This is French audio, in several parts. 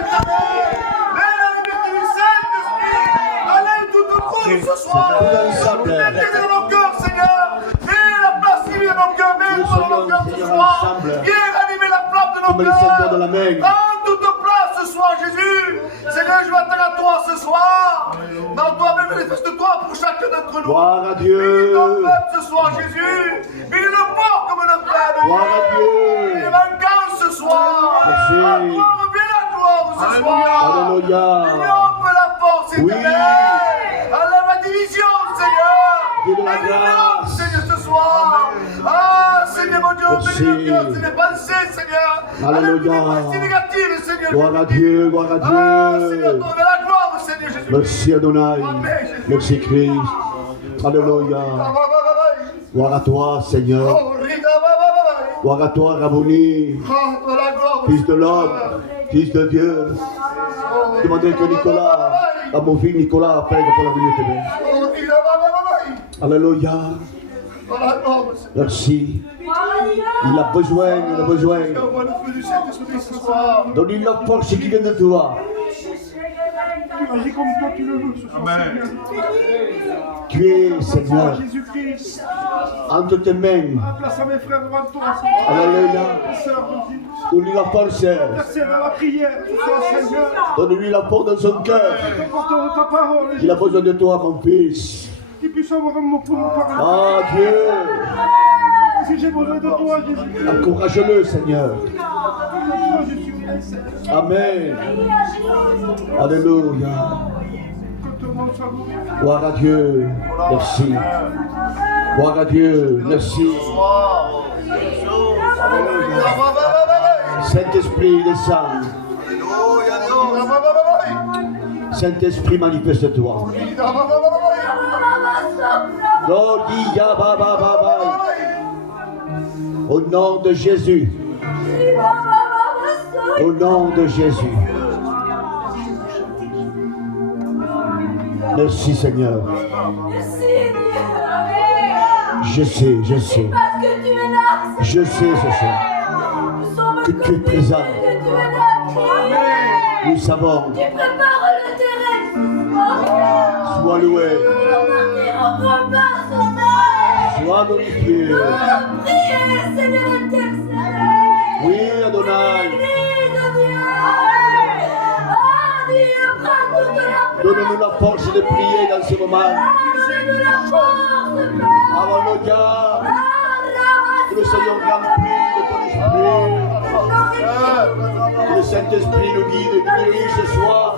éternel. Et la liberté du Saint-Esprit. Allez, tout au fond ce soir. Mettez dans nos cœurs, Seigneur. Viens la place qui vient dans nos cœurs. Mets-nous dans nos cœurs ce soir. Viens ranimer la flamme de nos cœurs. Prends toute place ce soir, Jésus. Seigneur, je m'attends à toi ce soir. Dans toi-même, manifeste-toi pour chacun d'entre nous. Gloire à Dieu. Bénis ton peuple ce soir, Jésus. Bénis le port comme le peuple. Gloire à Dieu. Et vengeance ce soir. Merci. À toi revient la gloire ce soir. Alléluia. L'union peut la force éternelle. Enlève la division, Seigneur. Dieu de la Bénis-nous, grâce. Seigneur, ce soir. Ah, Seigneur, mon Dieu, Merci. bénis nos cœurs, c'est des pensées, Seigneur. Alléluia. Enlève toutes les pensées négatives, Seigneur. Gloire à Dieu, gloire à Ah, Seigneur, Dieu. toi, vers la gloire, Seigneur Jésus. Merci Adonai. Merci Christ. Alléluia. Gloire à toi, Seigneur. Oh, Rida, baba. Gloire à toi, Rabboni. Oh, toi la gloire. Fils de l'homme, fils de Dieu. Demandez que Nicolas, à mon fils Nicolas, appelle pour la venue de Dieu. Oh, Rida, baba. Alléluia. Toi la gloire, Seigneur. Merci. Il a besoin, il a besoin. Envoie le feu du Saint-Esprit ce soir. Donne-lui la force qui vient de toi. Tu agis comme toi tu le veux ce soir, Seigneur. Tu es, Seigneur, Jésus-Christ, entre tes mains. place à mes frères devant toi, Seigneur. Alléluia. Mes sœurs, Donne-lui la force. merci dans la prière ce soir, Seigneur. Donne-lui la force dans son cœur. Porteur de ta parole, Il a besoin de toi, mon fils. qu'il puisse avoir un mot pour nous parler. Ah, Dieu. Si j'ai besoin de toi, Jésus-Christ, Encourage-le, Seigneur. je suis bien, Seigneur. Amen. Alléluia. Que tout le monde soit loué. Gloire à Dieu. Merci. Gloire à Dieu. Merci. Saint-Esprit, descend. Saint-Esprit, manifeste-toi. Gloria, ba, ba, ba, ba. Au nom de Jésus. Au nom de Jésus. Merci Seigneur. Je sais, je sais. Je sais ce soir que tu es présent. Nous savons. Sois loué. Sois glorifié. Oui, Adonai. Donne-nous la force de prier dans ce moment. Alléluia. Que nous soyons remplis de ton esprit. Que le Saint-Esprit nous guide et nous dirige ce soir.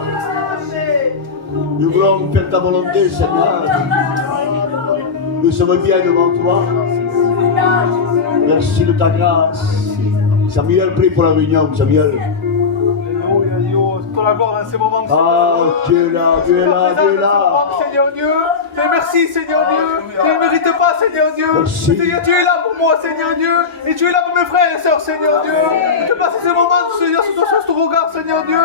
Nous voulons faire ta volonté, Seigneur. Nous sommes bien devant toi. Merci de ta grâce. Samuel, prie pour la réunion, Samuel. La gloire dans ces moments. Ah, Dieu est là, Dieu est là, Dieu est là. Seigneur Dieu, et merci Seigneur Dieu, je ne mérite pas Seigneur Dieu. Merci. Seigneur, tu es là pour moi Seigneur Dieu, et tu es là pour mes frères et sœurs Seigneur Dieu. Je te passe ces moments Seigneur, sous ton regard Seigneur Dieu.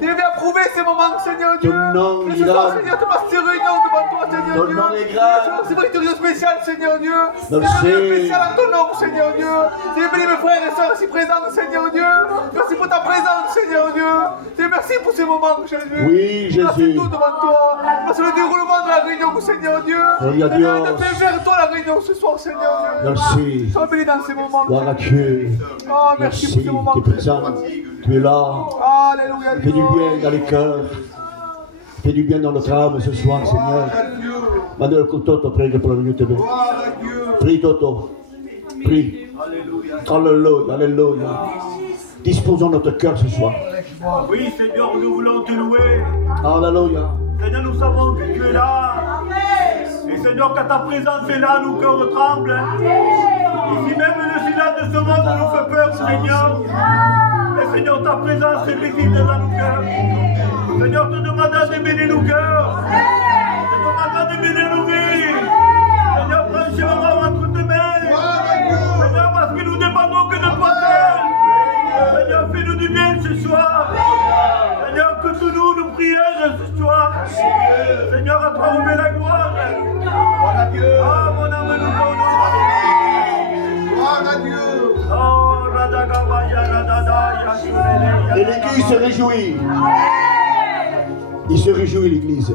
Tu viens approuver ces moments Seigneur Dieu. Ton nom Et est ce soir grand. Seigneur, tu passes ces réunions devant toi Seigneur Ton Dieu. nom est grand. C'est vrai que tu es spécial Seigneur Dieu. C'est Merci. un spécial à ton nom Seigneur Dieu. Seigneur, bénis mes frères et sœurs ici présents Seigneur Dieu. Merci pour ta présence Seigneur Dieu. Seigneur, merci pour ces moments Jésus. Oui, Jésus. Merci tout devant toi. Merci le déroulement de la réunion Seigneur Dieu. Gloria a Seigneur, Dios. de faire vers toi la réunion ce soir Seigneur Dieu. Merci. Sois béni dans ces moments. Gloire à Dieu. Oh, merci pour Merci, ces moments. tu es présent. Tu es là. Alléluia. Fais du bien dans les cœurs. Fais du bien dans notre âme ce soir, Seigneur. Manuel Toto, prie pour la minute. Prie, Toto. Prie. Alléluia, alléluia. Disposons notre cœur ce soir. Oui, Seigneur, nous voulons te louer. Alléluia. Seigneur, nous savons que tu es là. Et Seigneur, quand ta présence est là, nos cœurs tremblent. Et si même le silence de ce monde nous fait peur, Seigneur. Et Seigneur, ta présence est visible dans nos cœurs. Seigneur, te demandons de bénir nos cœurs. Te demandons de bénir nos vies. Seigneur, prends ce moment entre tes mains. Seigneur, parce que nous dépendons que de toi seul. Seigneur, fais-nous du bien ce soir. Seigneur, que tous nous prières ce soir. Seigneur, à toi remet la gloire. Oh, mon âme, nous t'honorons. Oh, Radagaba. Et l'église se réjouit. Il se réjouit, l'église.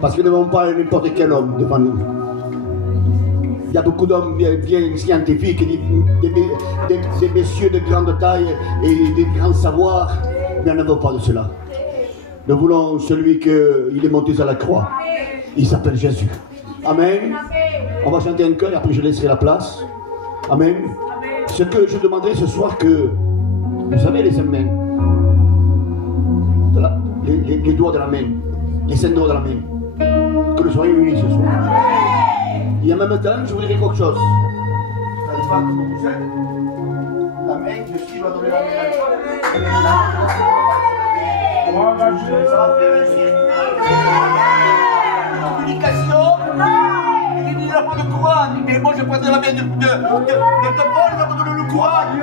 Parce que nous n'avons pas n'importe quel homme devant nous. Il y a beaucoup d'hommes bien scientifiques, des messieurs de grande taille et de grands savoirs, mais on ne veut pas de cela. Nous voulons celui qui est monté à la croix. Il s'appelle Jésus. Amen. On va chanter un chœur et après je laisserai la place. Amen. Ce que je demanderai ce soir que, vous savez les mains, les doigts de la main, les cinq doigts de la main, que nous soyons unis ce soir. Et en même temps, je voudrais quelque chose. Vous n'allez pas comme vous êtes. La main, je suis va donner la main. Ça va faire un circuit. Communication. Il dit la main de courant. Mais moi, je prendrai la main de Paul, il va me donner le courant. Il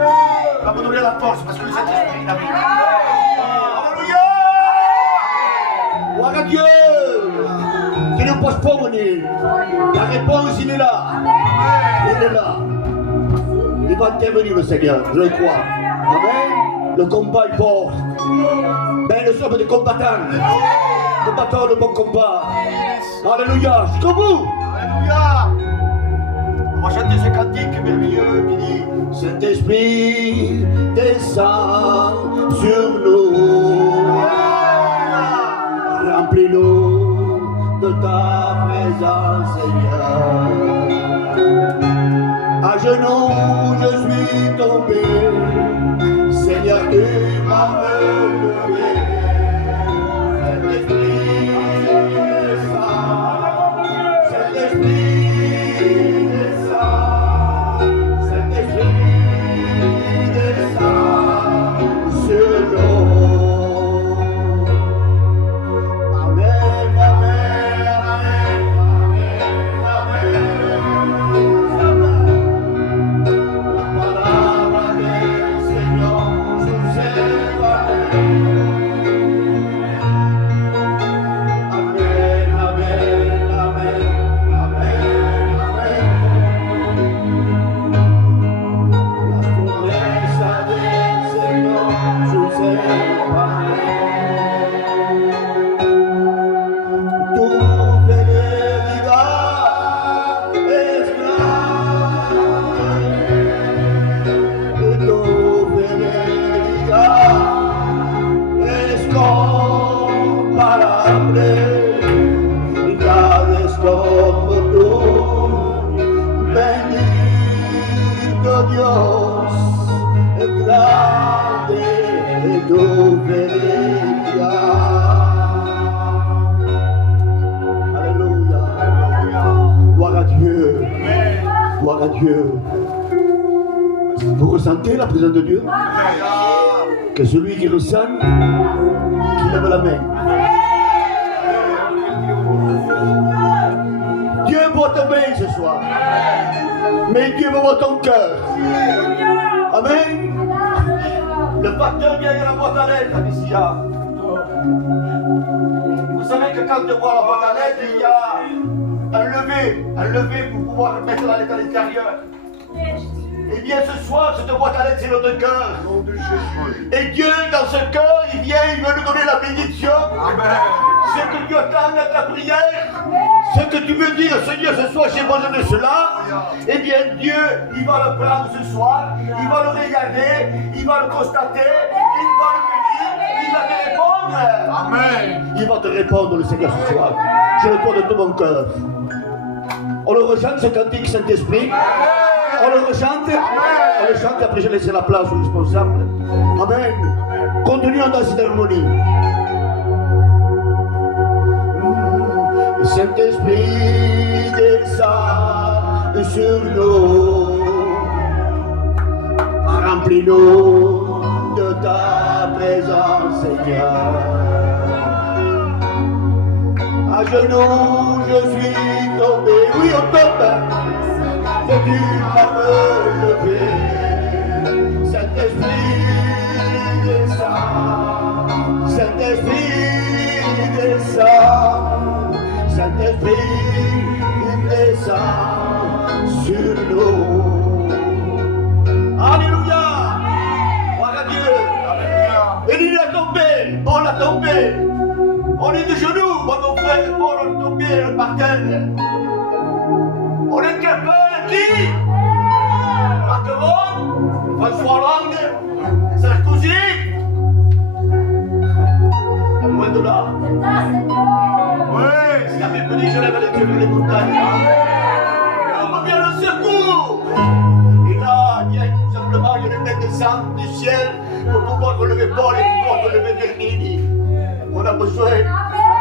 va me donner la force parce que le Saint-Esprit, il a mis. Alléluia. Gloire à Dieu. Qui ne pose pas venir. La réponse, il est là. Il est là. Il va intervenir, le Seigneur, je le crois. Amen. Le combat est fort. Mais nous sommes des combattants. Combattants de bon combat. Alléluia. Jusqu'au bout. Alléluia. On va chanter ce cantique merveilleux qui dit Saint-Esprit, descend sur nous. Remplis-nous de ta présence, Seigneur. À genoux, je suis tombé. Seigneur, tu m'as relevé. Saint-Esprit, descends. Saint-Esprit, descends. Saint-Esprit, descends sur nous. Gloire à Dieu. Vous ressentez la présence de Dieu? Que celui qui ressent, qu'il lève la main. Dieu voit ta main ce soir. Mais Dieu voit ton cœur. Amen. Le facteur vient de la boîte à lettres, Amicia. Vous savez que quand tu vois la boîte à lettres, il y a un levé pour pouvoir mettre la lettre à l'intérieur. Et bien ce soir, cette boîte à lettres, c'est notre cœur. Et Dieu, dans ce cœur, il vient, il veut nous donner la bénédiction. Amen. Ce que tu attends de ta prière, ce que tu veux dire, Seigneur, ce soir, j'ai besoin de cela. Eh bien, Dieu, il va le prendre ce soir, il va le regarder, il va le constater, il va le bénir, il va te répondre. Amen. Il va te répondre, le Seigneur, ce soir. Je le crois de tout mon cœur. On le rechante, ce cantique Saint-Esprit. On le rechante. On le chante, après je laisse la place au responsable. Amen. Continuons dans cette harmonie. Saint-Esprit, descend sur nous. Remplis-nous de ta présence, Seigneur. À genoux, je suis tombé. Oui, on tombe. Et tu m'as relevé. Saint-Esprit, descend. Saint-Esprit, descend. Saint-Esprit, descend sur nous. Alléluia. tombé, Paul a tombé. On est de genoux, moi mon frère, Paul on est tombé par terre. On est capable qui Macron, François Hollande, Sarkozy. Loin de là. Oui, la Bible dit je lève les yeux vers les montagnes. On revient le secours. Et là, il y a tout simplement une main de sang du ciel pour pouvoir relever Paul et pouvoir relever Bernini. On a besoin.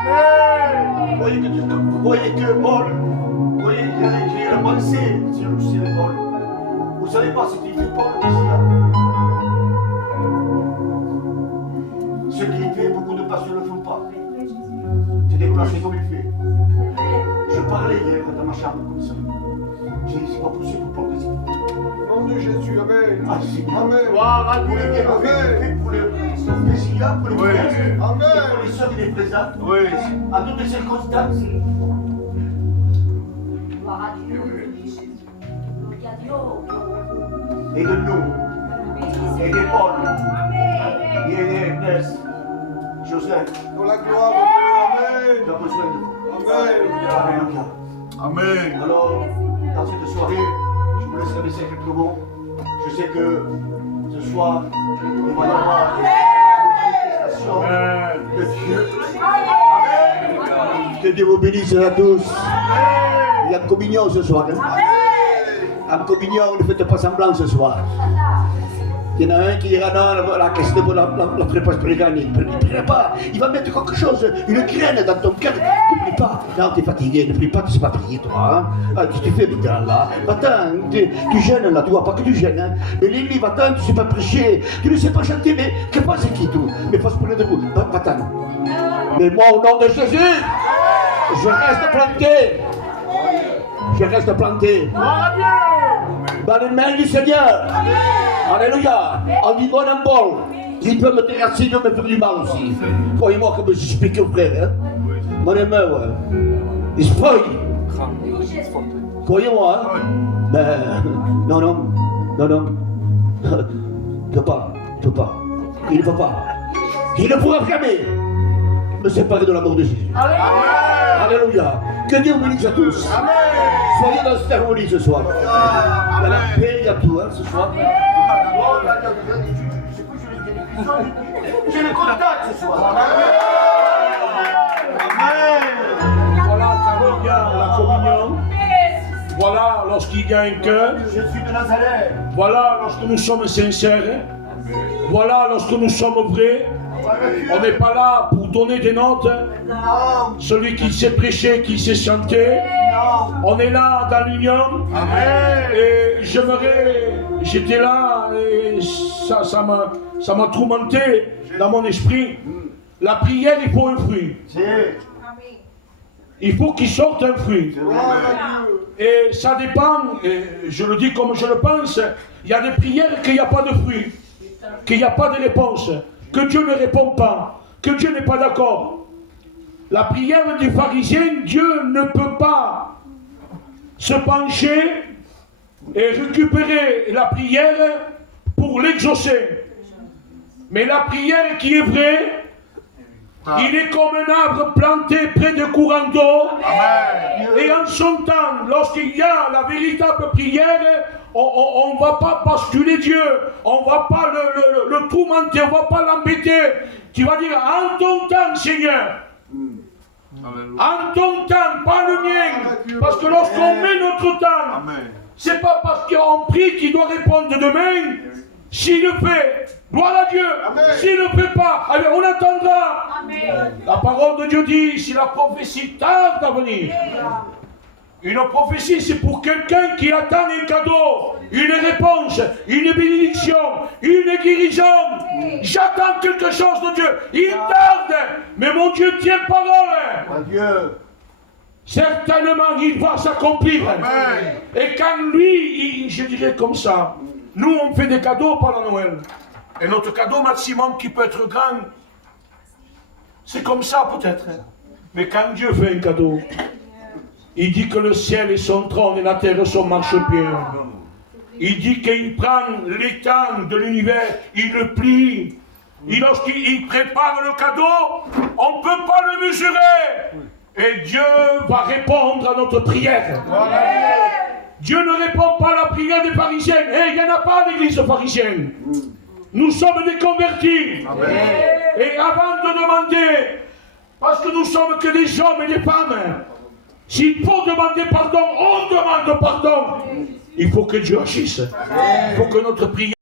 Amen. Vous voyez que Paul, vous voyez qu'il a écrit la pensée sur le ciel de Paul. Vous ne savez pas ce qu'il fait Paul ici. Ce qu'il fait, beaucoup de pasteurs ne le font pas. C'est déplacé comme il fait. Je parlais hier dans ma chambre comme ça. J'ai dit, c'est pas possible pour Paul. Nom de Jésus, Amen. Ah, c'est bien. Amen. Voilà, pour les guerres, pour le Messia, pour les frères, et Amen. pour les soeurs, il est présent. Oui. À toutes les circonstances. Gloire à Dieu. Gloire à Dieu. Et de nous, et des Paul, et des Ernest, Joseph, Pour la gloire de Dieu, tu as besoin de vous. Amen. Alléluia. Amen. Alors, dans cette soirée, je vous laisse laisser quelques mots. Je sais que ce soir, il va y avoir une manifestation de Dieu. Que Dieu vous bénisse à tous. Il y a une communion ce soir. Hein? En communion, ne faites pas semblant ce soir. Il y en a un qui dira non, la question de la préparation préganique. Ne prie pas. Il va mettre quelque chose, une graine dans ton cœur. Ne prie pas. Non, tu es fatigué, ne prie pas, tu ne sais pas prier toi. Hein? Ah, tu fais bien là. Va-t'en, tu gênes là, tu vois pas que tu gênes. Hein? Mais Lily, va-t'en, tu ne sais pas prêcher, tu ne sais pas chanter, mais que passe qui tout? Mais faut se prendre de vous. Va-t'en. Mais moi, au nom de Jésus, je reste planté. Je reste planté. Dans les mains du Seigneur. Alléluia. En dit bon en Paul. Il peut me terrasser, il peut me faire du mal aussi. Croyez-moi que je suis expliqué au frère. Hein? Mon aimeur, il se feuille. Croyez-moi. Hein? Ben, non. Il ne peut pas. Il ne peut pas. Il ne pourra jamais me séparer de l'amour de Jésus. Alléluia. Que Dieu vous bénisse à tous. Soyez dans cette harmonie ce soir. Il y a la paix, il y a tout hein, ce soir. J'ai le contact ce soir. Voilà quand il y a la communion. Voilà lorsqu'il y a un cœur. Je suis de Nazareth. Voilà lorsque nous sommes sincères. Voilà lorsque nous sommes vrais. On n'est pas là pour donner des notes. Celui qui sait prêcher, qui sait chanter. On est là dans l'union. Et j'étais là et ça m'a tourmenté dans mon esprit. La prière, il faut un fruit. Il faut qu'il sorte un fruit. Et ça dépend, et je le dis comme je le pense, il y a des prières qu'il n'y a pas de fruit, qu'il n'y a pas de réponse, que Dieu ne répond pas, que Dieu n'est pas d'accord. La prière du pharisien, Dieu ne peut pas se pencher et récupérer la prière pour l'exaucer. Mais la prière qui est vraie, il est comme un arbre planté près de courants d'eau. Et en son temps, lorsqu'il y a la véritable prière, on ne va pas basculer Dieu, on ne va pas le tourmenter, on ne va pas l'embêter. Tu vas dire, en ton temps, Seigneur. En ton temps, pas le mien. Parce que lorsqu'on met notre temps, c'est pas parce qu'on prie qu'il doit répondre demain. S'il le fait, gloire à Dieu. S'il ne le fait pas, allez, on attendra. Amen. La parole de Dieu dit, si la prophétie tarde à venir, une prophétie c'est pour quelqu'un qui attend un cadeau, une réponse, une bénédiction, une guérison. J'attends quelque chose de Dieu. Il tarde, mais mon Dieu tient parole. Adieu. Certainement, il va s'accomplir. Et quand lui, je dirais comme ça, nous on fait des cadeaux pendant Noël. Et notre cadeau maximum qui peut être grand, c'est comme ça peut-être. Mais quand Dieu fait un cadeau, il dit que le ciel est son trône et la terre son marchepied. Il dit qu'il prend l'étang de l'univers, il le plie lorsqu'il prépare le cadeau, on ne peut pas le mesurer. Et Dieu va répondre à notre prière. Dieu ne répond pas à la prière des pharisiens. Et il n'y en a pas d'église pharisienne. Nous sommes des convertis. Et avant de demander, parce que nous sommes que des hommes et des femmes, s'il faut demander pardon, on demande pardon. Il faut que Dieu agisse. Il faut que notre prière